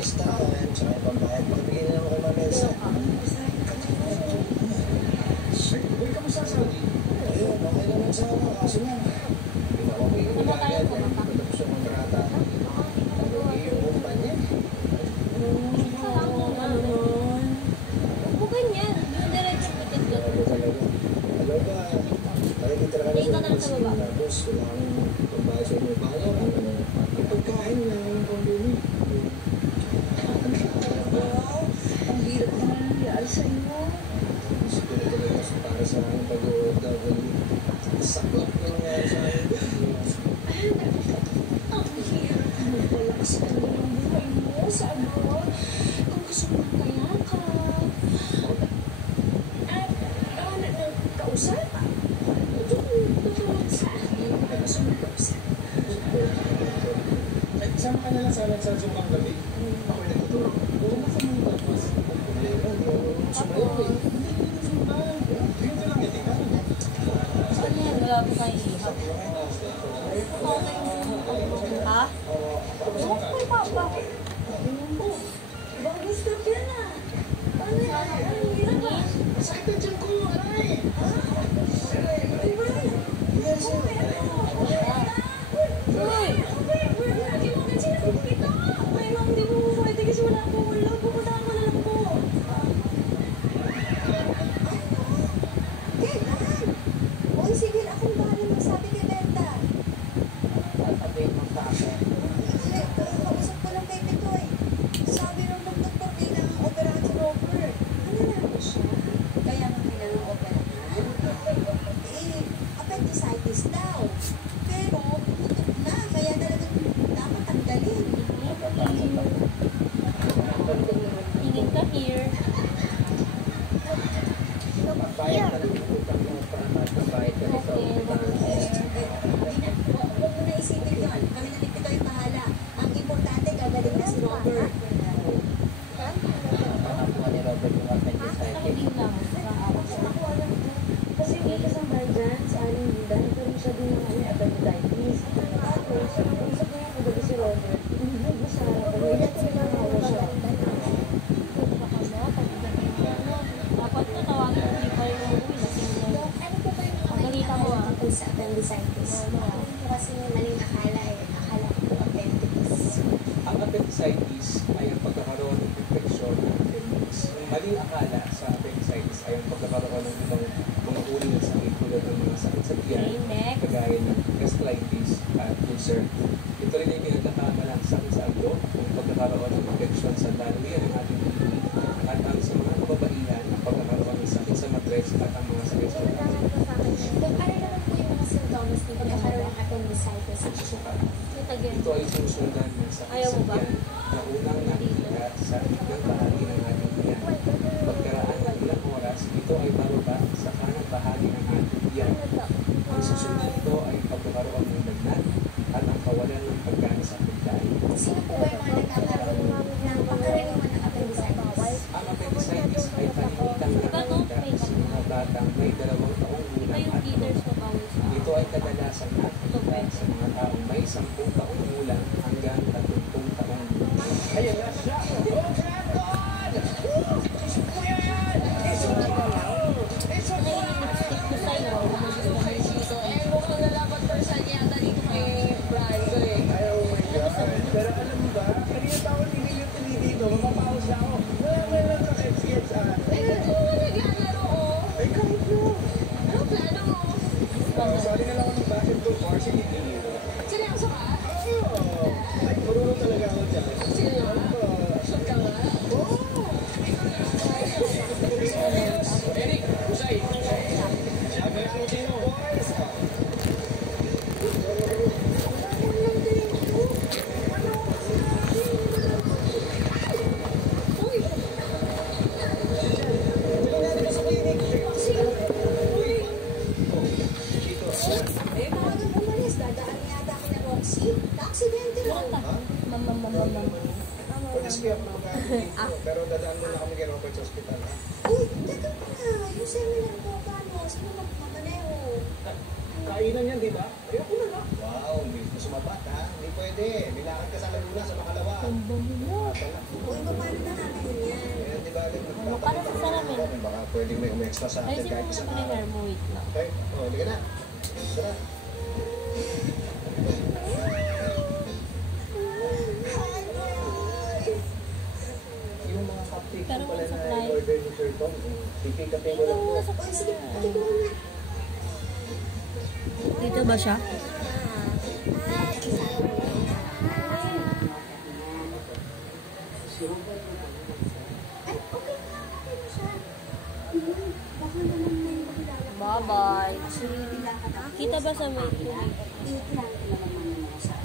listahan, tsaka yung pambayad. Bibigyan na naman kay Ma'am Elsa. Uy, kamusta sa Saudi? Ayun, okay naman sa ako. Kaso nga, pinapabigyan ko na agad. Patapos yung kontrata. Yung kumpanya. Huwag mo ganyan. Yung diretso pitit ka. Alam ba, talagang talaga Tingin ka na lang sa baba. Tapos, wala kang pambayad sa inyo. Paano? Yung pagkain na yung pambili. Ang hirap na nangyayari sa inyo. Siguro talaga para sa akin pag-OFW. Saklap na nangyari sa akin. Ang hirap mo pala kasi ano yung buhay mo sa abroad. Kung gusto mo kayakap. At kausap. Tutulog sa akin. Gusto mo kausap. Sama ka na lang sa Zoom ang gabi. Ako'y nagtuturo. Doon na sa mga tapos. Sumayaw eh. Dito lang yan, tingnan mo. Ano yan? Wala po kayo ihap. Ha? Oo, may papa. Ibang gusto ka na. Ano yan? Ang hirap ba? Sakit na dyan ko, aray! Ay, ba? Yes, sir. Uy! Ay, ma'am, di mo po pwede kasi wala akong ulo. Pupuntahan ko na lang po. Uy, sige, akong bahala mo sabi kay Benta. Sabihin mo sa akin. Hindi, kausap ko lang kay Pitoy. Sabi ng doktor, kailangan operahan si Robert. Ano na siya? Kaya nga kailangan operahan? Appendicitis daw. Pero, tutok na. Kaya talagang dapat tanggalin. Tingin ka here. Magbayad ka lang ng utang mo para magbayad ka sa utang. Huwag mo na isipin yun. Kami na ni Pitoy bahala. Ang importante, gagaling na si Robert. Nakakuha ni Robert yung appendicitis. Hindi lang. Ako alam ko. Kasi may kasama dyan sa aling Linda. Nagkaroon siya din ng appendicitis. Tapos, usap na yung kagabi si Robert. Hindi mo sa harapan. May dati nakahawa siya. Dapat ko tawagin ko hindi pa rin umuwi. Ano po ba yung Pagkalita mo ah. tungkol sa appendicitis? Ako po kasi maling akala eh. Akala ko po appendix. Ang appendicitis ay ang pagkakaroon ng infeksyon ng appendix. Maling akala sa appendicitis ay ang pagkakaroon ng ibang mga uri ng sakit tulad ng mga sakit sa tiyan, Okay, next. kagaya ng gastritis at ulcer. Ito rin ay pinagkakamalang sakit sa agdo, ang pagkakaroon ng infeksyon sa lalawigan ng ating bibig, at ang sa mga kababaihan, ang pagkakaroon ng sakit sa matres at ang mga sakit sa utak. Doon, ano naman po yung mga symptoms ng pagkakaroon ng appendicitis? Pagsusuka. Again. Ito ay susundan ng sakit Ayaw sa mo ba? tiyan na unang nakikita sa ilang bahagi ng ating tiyan. Pagkaraan ng ilang oras, ito ay bababa sa kanang bahagi ng ating tiyan. Ang susunod nito ay pagkakaroon ng lagnat at ang kawalan ng pagkain sa pagkain. Sino po ba yung mga nagkakaroon ng pagkaraniwan ng appendicitis? Ang appendicitis ay panimitang nakikita sa mga batang may 2 taong Iba gulang yung at leaders ko bawal sa ito ay kadalasan nakikita sa mga taong may 10 taong gulang hanggang 30 taong gulang. Ayan na siya! Pero alam mo ba, kanina pa ako tinili dito, mapapaos na ako. Wala lang sa XGX ah. Ay, ba't mo nga naglalaro ko? Ay, kahit yun. Ano plano mo? Sali na lang ako ng basketball varsity team. Seryoso ka? Oo. Ay, marunong talaga ako dyan. Seryoso? Shoot ka ba? Oo. Eric, Usay. Sabi ang Tino, boys. Aksidente lang. Pag-ispi ako ng gamit dito, pero dadaan muna kami kay Robert sa ospital. Uy, teka pa na. Yung seminar ko, paano? Sino magmamaneho? Kainan yan, di ba? Ayoko na lang. Wow, hindi mo sumabat ha. Hindi pwede. Bilakad ka sa Laguna, sa Makalawa. Uy, paano na natin yan? Eh, di ba? Parang sa salamin. Baka pwedeng may umextra sa atin Ayusin kahit mo isang muna yung araw. hair mo, wait lang. Okay? Oh, hindi ka na. Tara. Yung mga cupcakes Pero pala may na supply. order ni Sir Tom, pipikapin mo lang po. Uy, sige, tingin mo na. Dito ba siya? Ay, okay na. Okay na siya. Baka naman may makilala ko. Bye-bye. Actually, bila ka na. Kita ba sa may Kilala ko naman siya.